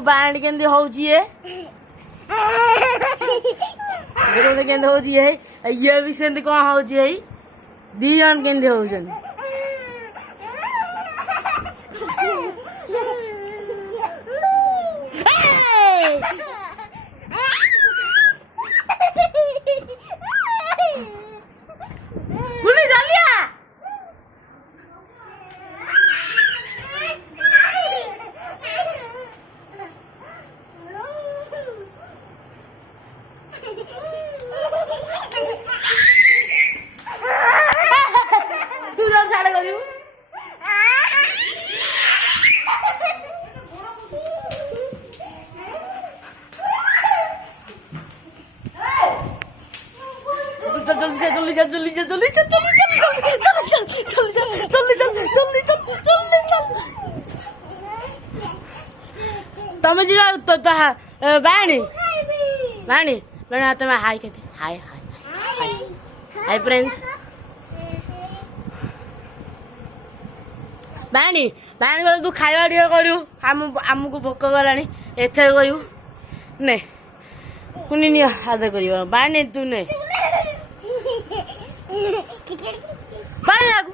band केंदी होउची है देखो केंदी होउची है ये भी सेंदी कोन होउची है दी जन केंदी होउछन गुनी चलिया तू जब छाड़े करियो जल्दी चल जल्दी चल जल्दी चल जल्दी चल जल्दी चल जल्दी चल तमे जी तो बाणी बाणी बाणी तमे हाय कहते हाय हाय हाय हाय फ्रेंड्स बाणी बाणी बोले तू खाଇବା ଟିକେ କରିବୁ ଆମକୁ ଭୋକ ଗଲାଣି ଏଥର କରିବୁ ନେ କୁନି ନିଅ ଆଦର କରିବ ବାଣି ତୁ ନେ बाणी लागू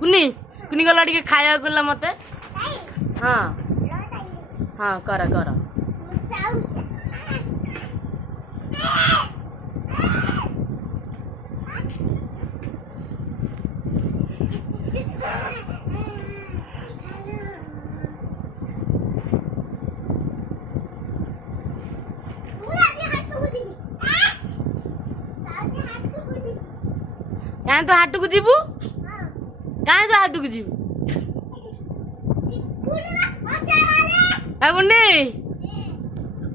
कुनी कुनी गला टिके खाया गला मते हां हां कर कर कहाँ तो हाट को जीवु कहाँ तो हाट को जीवु कुनी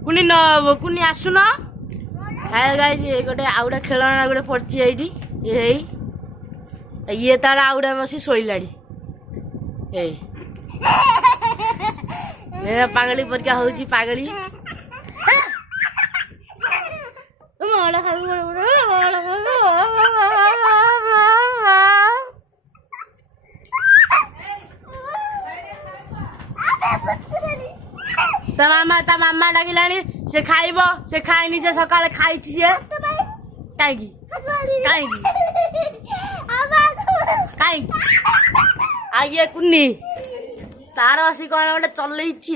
कुनी न कुनी आसुन हाय गाइस ये गोटे आउडा खेलना गोटे पड़ची एठी ये तार आउडा बसी सोइलाड़ी ए पागली परका होउची पागली मोला खाऊ मोला ता मामा डाकिलानी से खाइबो से खाइनी से सकाळे खाइछि से काईकी काईकी काईकी आ ये कुन्नी तार असी कोन गोटे चलैछि